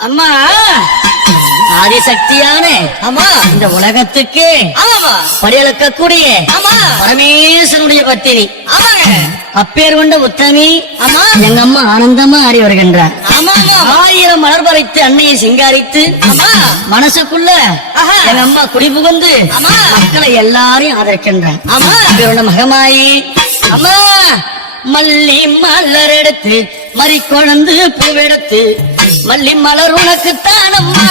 அம்மா ஆதிசக்தியான ஆமா இந்த உலகத்துக்கு ஆமாமா படியளக்கக்கூடிய ஆமா பரமேஸ்வரனுடைய பத்தினி ஆமாங்க அப்பேர் கொண்ட உத்தமி ஆமா எங்க அம்மா ஆனந்தமா ஆடி வருகின்றார். ஆமா ஆமா 1000 மலர் பறித்து அன்னையை சிங்காரித்து ஆமா மனசுக்குள்ள ஆஹா. எங்க அம்மா குடிபுகுந்து ஆமா. மக்களை எல்லாரையும் ஆதரிக்கின்றார். ஆமா. அப்பேர் மகமாயி அம்மா மல்லி மலர் எடுத்து மறிக்கொழுந்து பூவெடுத்து மல்லி மலர் உனக்கு தானம்மா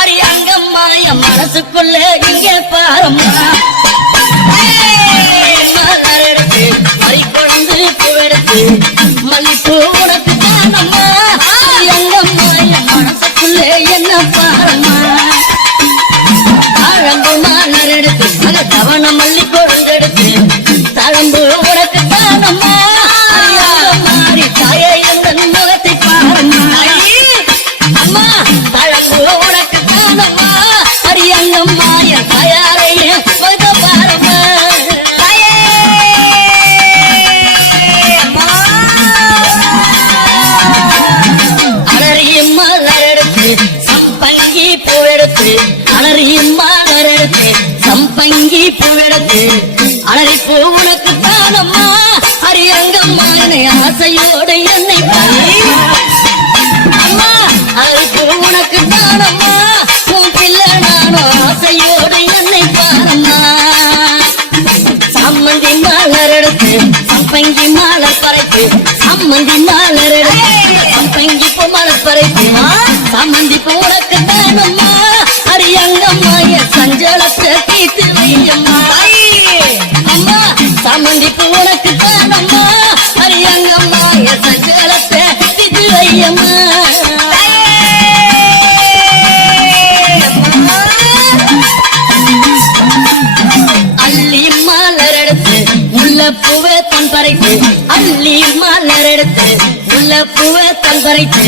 அரியங்கம்மா என் மனசுக்குள்ள இங்க பாரம்மா மலர் எடுத்து மறிக்கொழுந்து பூவெடுத்து மல்லிப்பூ உனக்கு தானம்மா அரியங்கம்மா என் மனசுக்குள்ள என்ன பாரம்மா தாழம்பு மலர் எடுத்து அத தவண மல்லி கொழுந்தெடுத்து தழம்பு உனக்கு தானம்மா மாறி தாயை எந்த முகத்தை பாரம்மா அம்மா தழம்பு உனக்கு தானம்மா அரியங்கம்மா என் தாயாரையே முகத்தை பாரம்மா அலறியும் மலர் எடுத்து சம்பங்கி பூவெடுத்து அலறியும் மலர் எடுத்து சம்பங்கி பூவெடுத்து அலறி பூ உனக்கு தானம்மா அரியங்கம்மா என்னை ஆசையோடு என்னை பாரம்மா அம்மா அலறி பூ உனக்கு தானம்மா உன் பிள்ளை நானும் ஆசையோடு என்னை பாரம்மா சம்மந்தி மலர் எடுத்து சம்பங்கி மலர் பறைத்து சம்மந்தி மலர் எடுத்து சம்பங்கி பூ மலர் பறைத்து சம்மந்தி பூ உனக்கு தானம்மா அரியங்கம்மா என் சஞ்சலத்தை தீர்த்து வையம்மா அம்மா சம்மந்தி பூ உனக்கு தானம்மா அரியங்கம்மா என் சஞ்சலத்தை தீர்த்து வையம்மா அள்ளி மலர் எடுத்து முல்லைப்பூவை தன் பறைத்து அள்ளி மலர் எடுத்து முல்லைப்பூவை தன் பறைத்து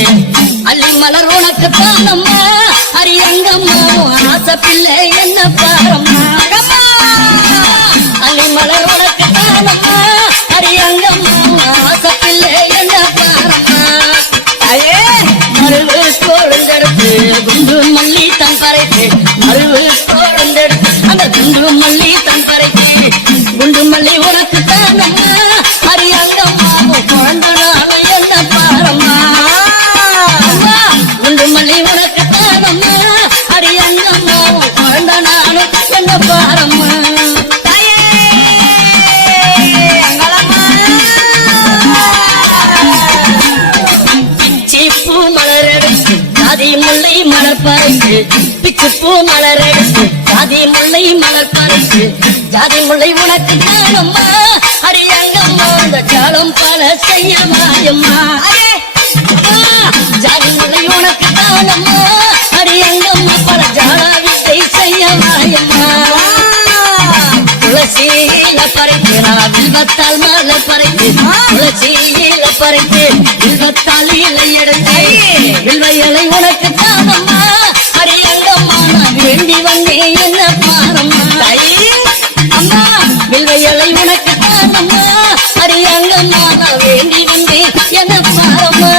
அள்ளி மலர் உனக்கு தானம்மா அரியங்கம்மா ஆசை பிள்ளை என்ன பாரம்மா அள்ளி மலர் உனக்கு தானம்மா அரியங்கம்மா ஆசை பிள்ளை என்ன பாரம்மா மருவு கொழுந்தெடுத்து குண்டு மல்லி தன் பறைத்து மருவு கொழுந்தெடுத்து அந்த குண்டு மல்லி தன் பறைத்து குண்டு மல்லி உனக்கு தானம்மா அரியங்கம்மா குழந்தை நானும் என்ன பாரம்மா அம்மா குண்டு மல்லி உனக்கு தானம்மா அரியங்கம்மா குழந்தை நானும் என்ன பாரம்மா பிச்சி பூ மலர் எடுத்து ஜாதி முல்லை மலர் பறித்து பிச்சு பூ மலர் எடுத்து ஜாதி முல்லை மலர் பறித்து ஜாதி முல்லை உனக்கு தானம்மா அரியங்கம்மா அந்த ஜாலம் பல செய்ய மாயம்மா ஜாதி முல்லை உனக்கு தானம்மா அரியங்கம்மா பல ஜால வித்தை செய்ய மாயம்மா துளசியில பறித்து நான் வில்வத்தால் மலர் பறித்து துளசியில பறித்து வில்வத்தால் இலை எடுத்து வில்வ இலை உனக்கு தானம்மா அரியங்கம்மா நான் வேண்டி வந்தேன் என்ன பாரம்மா அம்மா வில்வ இலை உனக்கு தானம்மா அரியங்கம்மா நான் வேண்டி வந்தேன் என்ன பாரம்மா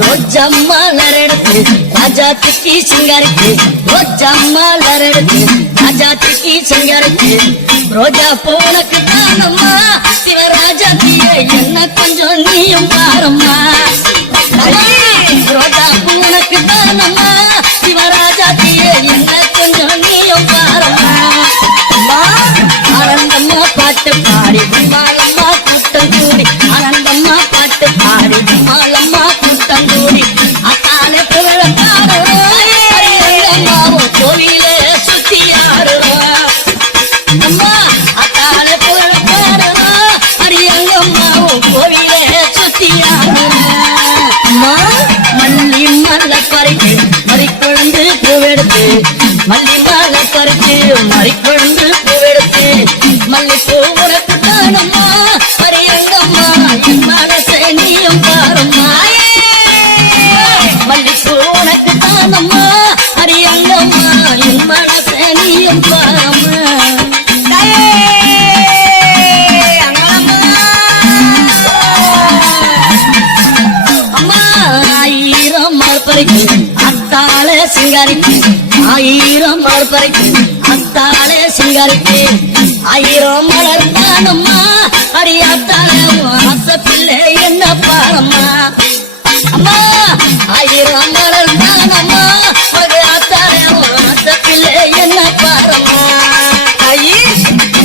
ரோஜா மலர் எடுத்து ராஜாத்திக்கு சிங்காரிக்கு ரோஜா மலர் எடுத்து ராஜாத்திக்கு சிங்காரிக்கு ரோஜா பூனக்கு தானம்மா சிவராஜாத்திய என்ன கொஞ்சம் நீயும் பாரம்மா ரோஜா பூனக்கு தானம்மா சிவராஜாத்திய என்ன கொஞ்சம் நீயும் பாரம்மா ஆனந்தம்மா பாட்டு பாடி மாலம்மா கூட்டம் கூடி ஆனந்தம்மா பாட்டு பாடி மாலம்மா கூட்டம் கூடி அத்தானே புகழ பாடுவோம் கோவில சுத்தி ஆடுவோம் அம்மா அத்தானே புகழ பாடுவோம் அரியங்கம்மாவும் கோவில சுத்தி ஆடுவோம் அம்மா மல்லி மலர் பறித்து மறிக்கொழுந்து பூவெடுத்து மல்லி மலர் பறித்து மறிக்கொழுந்து பூவெடுத்து மல்லிப்பூ உனக்கு தானம்மா அரியங்கம்மா என் மனசை நீயும் பாரம்மா மல்லிப்பூ உனக்கு தானம்மா அரியங்கம்மா என் மனசை நீயும் பாரம்மா அங்கலம்மா பறிக்கு அத்தாளே சிங்காரிக்கு ஆயிரம் மலர் பறிக்கு அத்தாளே சிங்காரிக்கு ஆயிரம் மலர் தானம்மா அடியாத்தாளே ஆசை பிள்ளை என்ன பாரம்மா அம்மா ஆயிரம் மலர் தானம்மா அத்தாளே ஆசை பிள்ளை என்ன பாரம்மா ஐயே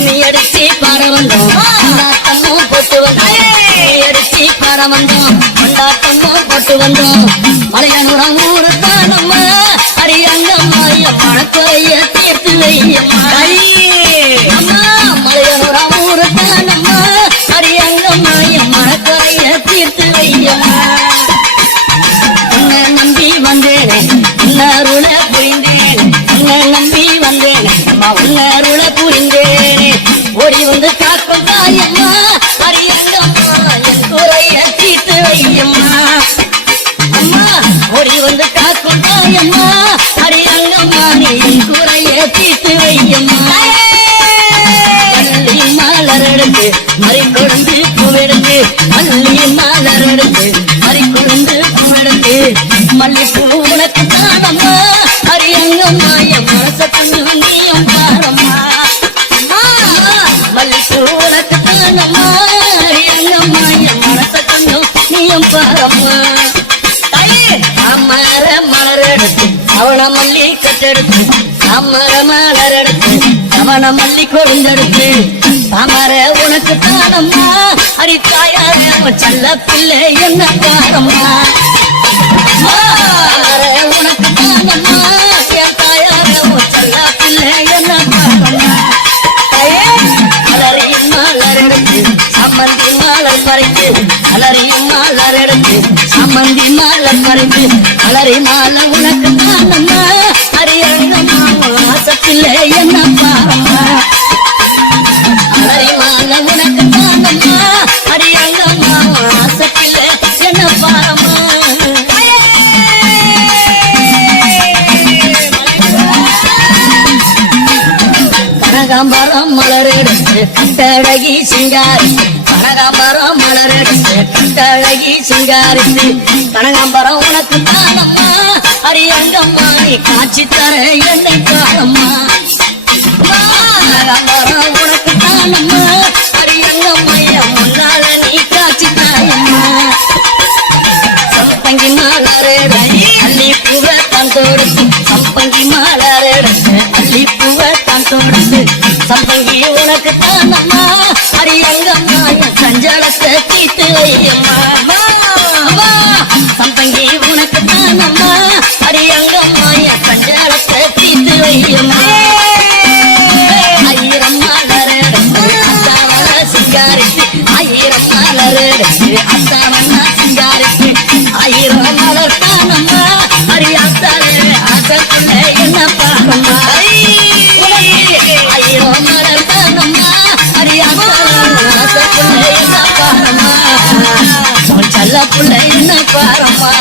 நீ அடிச்சு பார வந்தோம் கொண்டாட்டமும் போட்டு வந்தோம் நீ அடிச்சு பார வந்தோம் கொண்டாட்டமும் போட்டு வந்தோம் மலையனுரம் ஊரு தானம்மா அடியங்கம்மா என் மனக்குறைய தீர்த்து வையம்மா அம்மா மலையனுரம் ஊரு தானம்மா அடியங்கம்மா என் மனக்குறைய தீர்த்து வையம்மா உன்னை நம்பி வந்தேனே உன்னருள புரிந்தேன் உன்னை நம்பி வந்தேனே அம்மா உன்னருள புரிந்தேனே ஓடி வந்து காக்கும் தாயம்மா அரியங்கம்மா என் குறைய தீர்த்து வையம்மா அம்மா ஓடி வந்து காக்கும் தாயம்மா அரியங்கம்மா நீ என் குறைய தீர்த்து வையம்மா மல்லி மலர் எடுத்து மறி கொழுந்து பூவெடுத்து மல்லி மலர் எடுத்து மறி கொழுந்து பூவெடுத்து மல்லிப்பூ உனக்கு தானம்மா அரியங்கம்மா என் மனசு நீயும் பாரம்மா மல்லிப்பூ உனக்கு தானம்மா அரியங்கம்மா என் மனசு நீயும் பாரம்மா அமர மலர் எடுத்து அவன மல்லி கட்டெடுத்து அமர மலர் எடுத்து அவன மல்லி கொழுந்தெடுத்து தாமர உனக்கு தானம்மா அடி தாயாரே செல்ல பிள்ளை என்ன பாரம்மா தாமர உனக்கு தானம்மா என் தாயாரே செல்ல பிள்ளை என்ன பாரம்மா அலறியும் மலர் எடுத்து சம்மந்தி மலர் பறித்து அலறியும் மலர் எடுத்து சம்மந்தி மலர் பறித்து அலறி மாலை உனக்கு தானம்மா அரியங்கம்மா ஆசப்பில்லை என்ன பாரம்மா அலறி மாலை உனக்கு தானம்மா அரியங்கம்மா ஆசப்பில்லை என்ன பாரம்மா கனகாம்பரம் மலர் எடுத்து கட்டழகி சிங்காரித்து கனகாம்பரம் மலர் எடுத்து கட்டழகி சிங்காரித்து கனகாம்பரம் உனக்கு தானம்மா அரியங்கம்மா நீ காட்சி தர என்னை காலம்மா கனகாம்பரம் உனக்கு தானம்மா அரியங்கம்மா என் முன்னால நீ காட்சி தாயம்மா சம்பங்கி மலர் எடுத்து அள்ளி பூவை தான் தொடுத்து சம்பங்கி மலர் எடுத்து அள்ளி பூவை தான் தொடுத்து சம்பங்கி உனக்கு தானம்மா அரியங்கம்மா என் சஞ்சலத்தை தீர்த்து வையம்மா சம்பங்கி உனக்கு தானம்மா அரியங்கம்மா என் சஞ்சலத்தை தீர்த்து வையம்மா ஆயிரம் மலர் எடுத்து அத்தாவன சிங்காரித்து ஆயிரம் மலர் எடுத்து அத்தாவன சிங்காரித்து ஆயிரம் மலர் தானம்மா அரியாத்தாலே ஆசைக்குள்ள என்ன பாரம்மா ஆயிரம் மலர் தானம்மா அரியாத்தாலே ஆசைக்குள்ள என்ன பாரம்மா செல்ல புள்ள என்ன பாரம்மா